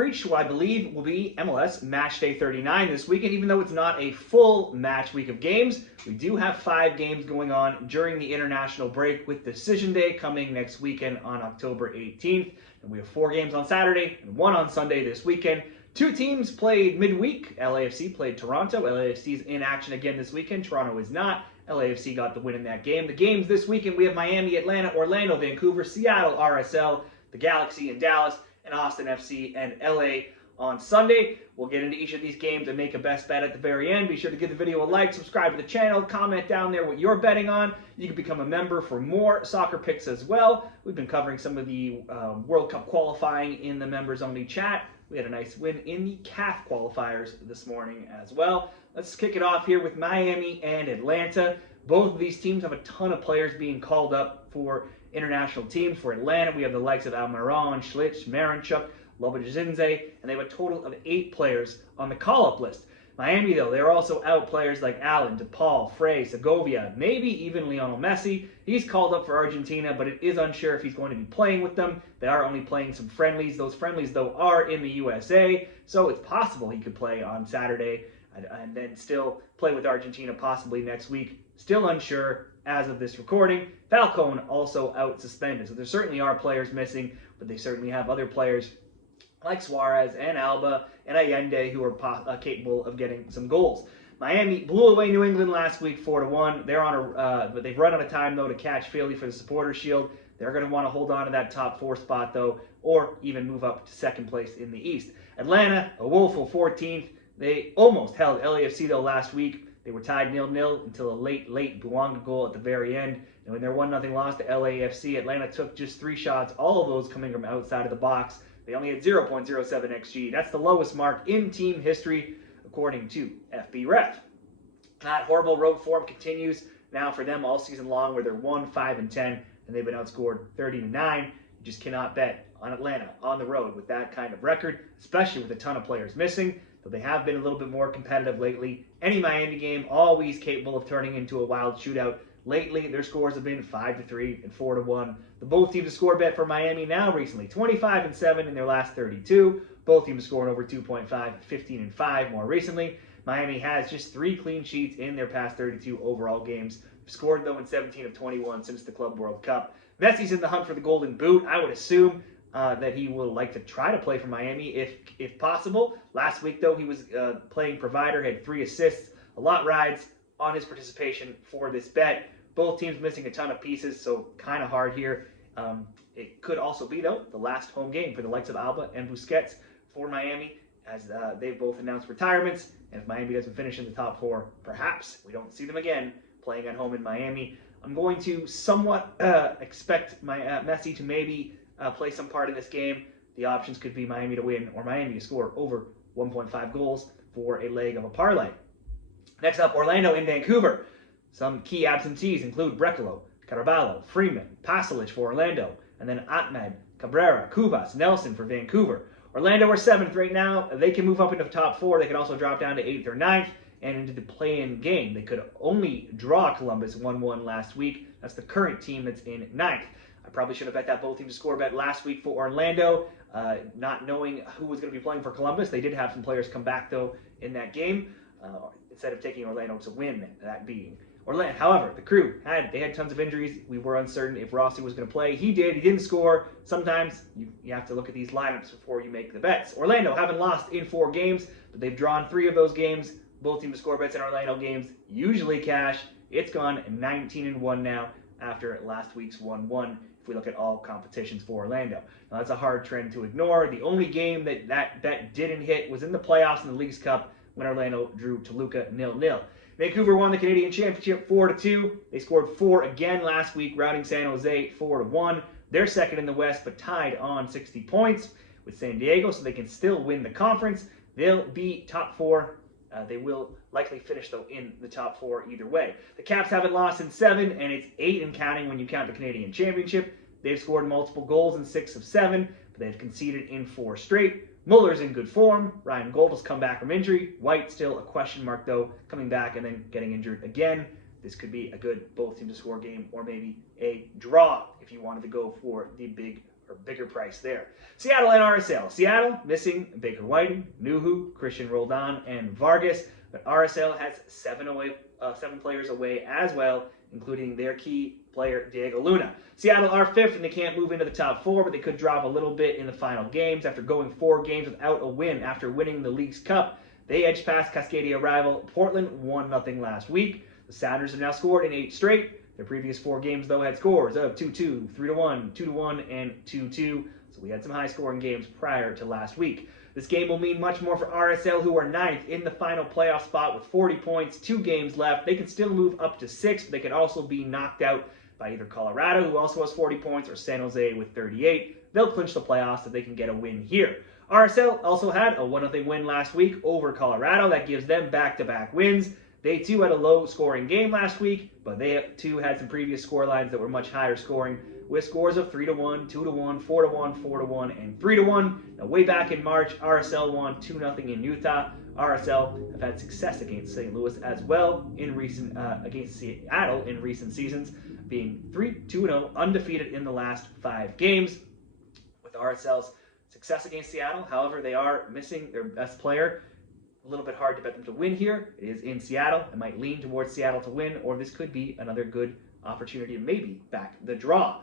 reached what I believe will be MLS Matchday 39 this weekend. Even though it's not a full match week of games, we do have 5 games going on during the international break, with Decision Day coming next weekend on October 18th. And we have 4 games on Saturday and 1 on Sunday this weekend. 2 teams played midweek. LAFC played Toronto. LAFC is in action again this weekend. Toronto is not. LAFC got the win in that game. The games this weekend, we have Miami, Atlanta, Orlando, Vancouver, Seattle, RSL, the Galaxy, and Dallas, and Austin FC and LA on Sunday. We'll get into each of these games and make a best bet at the very end. Be sure to give the video a like, subscribe to the channel, comment down there what you're betting on. You can become a member for more soccer picks as well. We've been covering some of the World Cup qualifying in the members only chat. We had a nice win in the CAF qualifiers this morning as well. Let's kick it off here with Miami and Atlanta. Both of these teams have a ton of players being called up for international teams. For Atlanta, we have the likes of Almiron, Schlicht, Marinchuk, Lobajazinze, and they have a total of 8 players on the call-up list. Miami, though, they're also out players like Allen, DePaul, Frey, Segovia, maybe even Lionel Messi. He's called up for Argentina, but it is unsure if he's going to be playing with them. They are only playing some friendlies. Those friendlies, though, are in the USA, so it's possible he could play on Saturday and then still play with Argentina possibly next week. Still unsure as of this recording. Falcone also out suspended, so there certainly are players missing, but they certainly have other players like Suarez and Alba and Allende who are capable of getting some goals. Miami blew away New England last week 4-1. They're on but they've run out of time though to catch Philly for the Supporters Shield. They're going to want to hold on to that top 4 spot though, or even move up to 2nd place in the East. Atlanta, a woeful 14th. They almost held LAFC though last week. They were tied 0-0 until a late Buanga goal at the very end. And when their 1-0 loss to LAFC, Atlanta took just 3 shots, all of those coming from outside of the box. They only had 0.07 XG. That's the lowest mark in team history, according to FBref. That horrible road form continues now for them all season long, where they're 1-5-10, and they've been outscored 30-9. You just cannot bet on Atlanta on the road with that kind of record, especially with a ton of players missing. Though they have been a little bit more competitive lately. Any Miami game always capable of turning into a wild shootout. Lately, their scores have been 5-3 and 4-1. The both teams to score bet for Miami now recently, 25-7 in their last 32. Both teams scoring over 2.5, 15-5 more recently. Miami has just 3 clean sheets in their past 32 overall games. Scored though in 17 of 21 since the Club World Cup. Messi's in the hunt for the Golden Boot. I would assume that he will like to try to play for Miami if possible. Last week though, he was playing provider, had 3 assists. A lot rides on his participation for this bet. Both teams missing a ton of pieces, so kind of hard here. It could also be, though, the last home game for the likes of Alba and Busquets for Miami, as they've both announced retirements. And if Miami doesn't finish in the top 4, perhaps we don't see them again playing at home in Miami. I'm going to somewhat expect Messi to maybe play some part in this game. The options could be Miami to win or Miami to score over 1.5 goals for a leg of a parlay. Next up, Orlando and Vancouver. Some key absentees include Brecalo, Caraballo, Freeman, Pasalic for Orlando, and then Ahmed, Cabrera, Cubas, Nelson for Vancouver. Orlando are 7th right now. They can move up into the top 4. They can also drop down to 8th or 9th and into the play-in game. They could only draw Columbus 1-1 last week. That's the current team that's in 9th. I probably should have bet that both teams to score bet last week for Orlando, not knowing who was going to be playing for Columbus. They did have some players come back, though, in that game, instead of taking Orlando to win, that being Orlando. However, the crew had tons of injuries. We were uncertain if Rossi was going to play. He did. He didn't score. Sometimes you have to look at these lineups before you make the bets. Orlando haven't lost in 4 games, but they've drawn 3 of those games. Both teams to score bets in Orlando games usually cash. It's gone 19-1 now after last week's 1-1. If we look at all competitions for Orlando. Now, that's a hard trend to ignore. The only game that bet didn't hit was in the playoffs in the Leagues Cup when Orlando drew Toluca 0-0. Vancouver won the Canadian Championship 4-2. They scored 4 again last week, routing San Jose 4-1. They're 2nd in the West, but tied on 60 points with San Diego, so they can still win the conference. They'll be top 4. They will likely finish, though, in the top 4 either way. The Caps haven't lost in 7, and it's 8 and counting when you count the Canadian Championship. They've scored multiple goals in 6 of 7, but they've conceded in 4 straight. Muller's in good form. Ryan Gold has come back from injury. White still a question mark, though, coming back and then getting injured again. This could be a good both teams to score game, or maybe a draw if you wanted to go for the big or bigger price there. Seattle and RSL. Seattle missing Baker Whiting, Nuhu, Christian Roldan, and Vargas, but RSL has 7 players away as well, including their key player, Diego Luna. Seattle are 5th, and they can't move into the top 4, but they could drop a little bit in the final games after going 4 games without a win after winning the League's Cup. They edged past Cascadia rival Portland 1-0 last week. The Sounders have now scored in 8 straight. Their previous 4 games, though, had scores of 2-2, 3-1, 2-1, and 2-2. So we had some high-scoring games prior to last week. This game will mean much more for RSL, who are 9th in the final playoff spot with 40 points, 2 games left. They can still move up to 6th, but they could also be knocked out by either Colorado, who also has 40 points, or San Jose with 38. They'll clinch the playoffs if they can get a win here. RSL also had a 1-0 win last week over Colorado. That gives them back-to-back wins. They too had a low-scoring game last week, but they too had some previous score lines that were much higher scoring, with scores of 3-1, 2-1, 4-1, 4-1, and 3-1. Now, way back in March, RSL won 2-0 in Utah. RSL have had success against St. Louis as well against Seattle in recent seasons, being 3-2-0, undefeated in the last 5 games. With RSL's success against Seattle, however, they are missing their best player. A little bit hard to bet them to win here. It is in Seattle. It might lean towards Seattle to win, or this could be another good opportunity to maybe back the draw.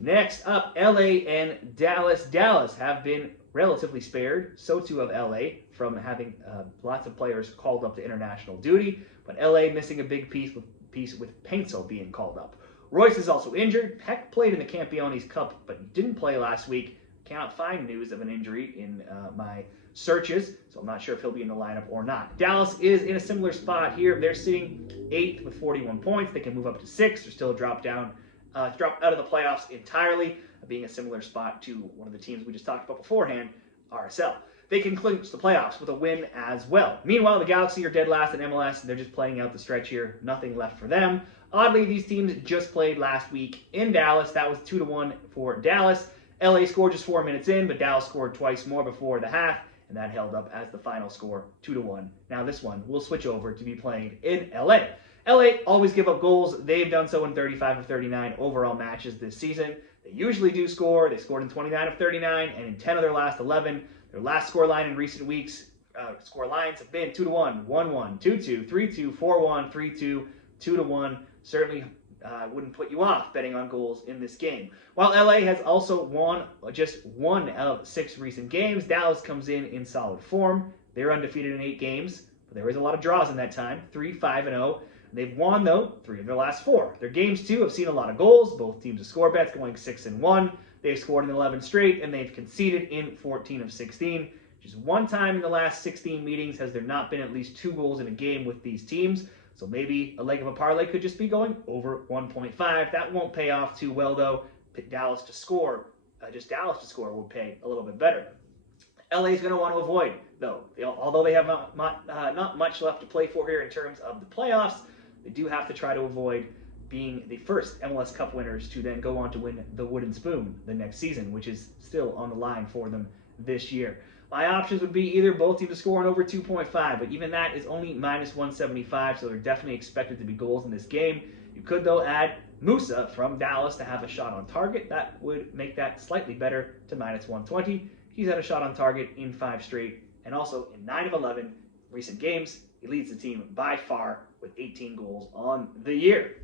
Next up, LA and Dallas. Dallas have been relatively spared, so too have LA, from having lots of players called up to international duty, but LA missing a big piece with Paintsel being called up. Royce is also injured. Peck played in the Campeones Cup, but didn't play last week. Cannot find news of an injury in my searches, so I'm not sure if he'll be in the lineup or not. Dallas is in a similar spot here. They're sitting 8th with 41 points. They can move up to 6th or still drop out of the playoffs entirely, being a similar spot to one of the teams we just talked about beforehand, RSL. They can clinch the playoffs with a win as well. Meanwhile, the Galaxy are dead last in MLS. They're just playing out the stretch here. Nothing left for them. Oddly, these teams just played last week in Dallas. That was 2-1 for Dallas. LA scored just 4 minutes in, but Dallas scored twice more before the half, and that held up as the final score, 2-1. Now this one will switch over to be played in LA. LA always give up goals. They've done so in 35 of 39 overall matches this season. They usually do score. They scored in 29 of 39, and in 10 of their last 11. Their last score line in recent weeks, score lines have been 2-1, 1-1, 2-2, 3-2, 4-1, 3-2, 2-1. Certainly wouldn't put you off betting on goals in this game. While LA has also won just 1 out of 6 recent games, Dallas comes in solid form. They're undefeated in 8 games, but there is a lot of draws in that time, 3-5-0. They've won, though, 3 of their last 4. Their games, too, have seen a lot of goals. Both teams have score bets going 6-1. They've scored in 11 straight, and they've conceded in 14 of 16. Just one time in the last 16 meetings has there not been at least 2 goals in a game with these teams. So maybe a leg of a parlay could just be going over 1.5. That won't pay off too well, though. Dallas to score would pay a little bit better. LA is going to want to avoid, though. Although they have not much left to play for here in terms of the playoffs, they do have to try to avoid being the first MLS Cup winners to then go on to win the Wooden Spoon the next season, which is still on the line for them this year. My options would be either both teams to score on over 2.5, but even that is only minus 175, so they're definitely expected to be goals in this game. You could, though, add Musa from Dallas to have a shot on target. That would make that slightly better to minus 120. He's had a shot on target in 5 straight, and also in 9 of 11 recent games. He leads the team by far with 18 goals on the year.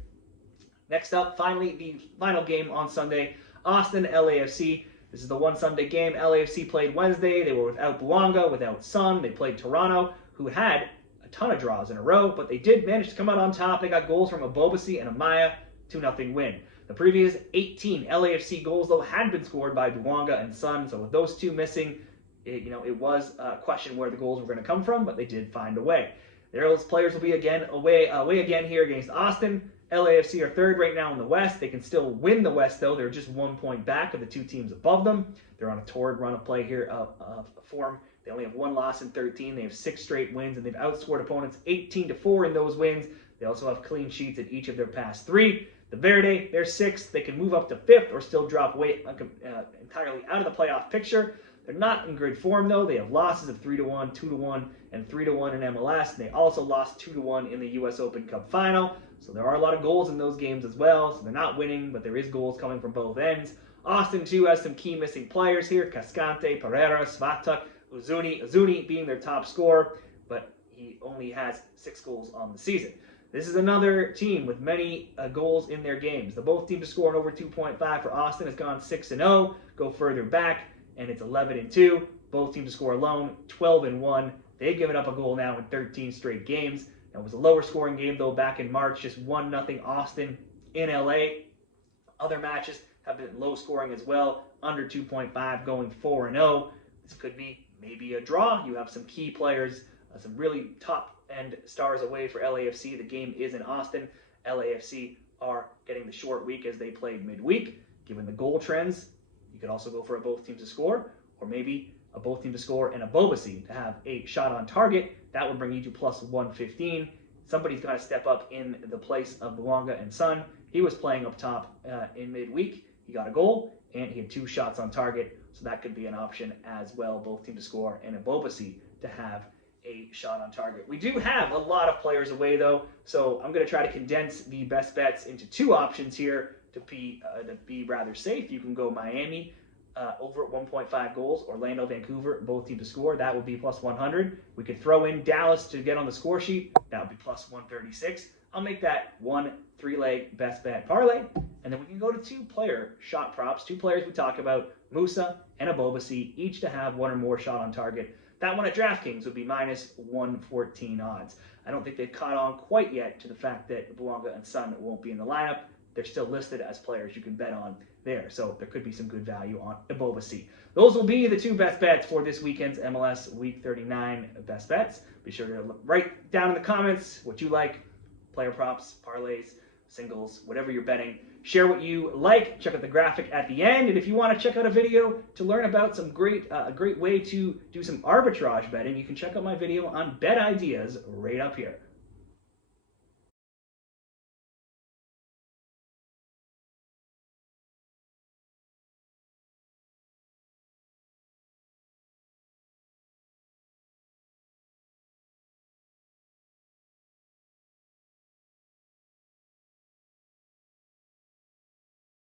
Next up, finally, the final game on Sunday, Austin LAFC. This is the one Sunday game. LAFC played Wednesday. They were without Buanga, without Sun. They played Toronto, who had a ton of draws in a row, but they did manage to come out on top. They got goals from Abobasi and Amaya, 2-0 win. The previous 18 LAFC goals, though, had been scored by Buanga and Sun, so with those 2 missing, it was a question where the goals were going to come from, but they did find a way. Their players will be away again here against Austin. LAFC are 3rd right now in the West. They can still win the West, though. They're just 1 point back of the 2 teams above them. They're on a torrid run of play here of form. They only have 1 loss in 13. They have 6 straight wins, and they've outscored opponents 18-4 in those wins. They also have clean sheets in each of their past 3. The Verde, they're 6th. They can move up to 5th or still drop away entirely out of the playoff picture. They're not in good form, though. They have losses of 3-1, 2-1, and 3-1 in MLS. And they also lost 2-1 in the U.S. Open Cup final. So there are a lot of goals in those games as well. So they're not winning, but there is goals coming from both ends. Austin, too, has some key missing players here. Cascante, Pereira, Svatuk, Uzuni being their top scorer, but he only has 6 goals on the season. This is another team with many goals in their games. The both teams to score over 2.5 for Austin has gone 6-0. Go further back, and it's 11-2. Both teams to score alone, 12-1. They've given up a goal now in 13 straight games. It was a lower scoring game, though, back in March, just 1-0 Austin in LA. Other matches have been low scoring as well, under 2.5, going 4-0. This could be maybe a draw. You have some key players, some really top-end stars away for LAFC. The game is in Austin. LAFC are getting the short week as they play midweek. Given the goal trends, you could also go for a both teams to score, or maybe a both team to score and a Bobasi to have a shot on target. That would bring you to plus 115. Somebody's got to step up in the place of Bouanga and Son. He was playing up top in midweek. He got a goal, and he had 2 shots on target, so that could be an option as well, both team to score and a Bobasi to have a shot on target. We do have a lot of players away, though, so I'm going to try to condense the best bets into 2 options here to be rather safe. You can go Miami over at 1.5 goals, Orlando, Vancouver, both teams to score. That would be plus 100. We could throw in Dallas to get on the score sheet. That would be plus 136. I'll make that 1 3-leg best bet parlay, and then we can go to 2-player shot props. 2 players we talk about, Musa and Abobasi, each to have 1 or more shot on target. That one at DraftKings would be minus 114 odds. I don't think they've caught on quite yet to the fact that Bouanga and Son won't be in the lineup. They're still listed as players you can bet on there, so there could be some good value on Abobasi. Those will be the 2 best bets for this weekend's MLS Week 39 best bets. Be sure to write down in the comments what you like, player props, parlays, singles, whatever you're betting. Share what you like. Check out the graphic at the end, and if you want to check out a video to learn about some a great way to do some arbitrage betting, you can check out my video on bet ideas right up here.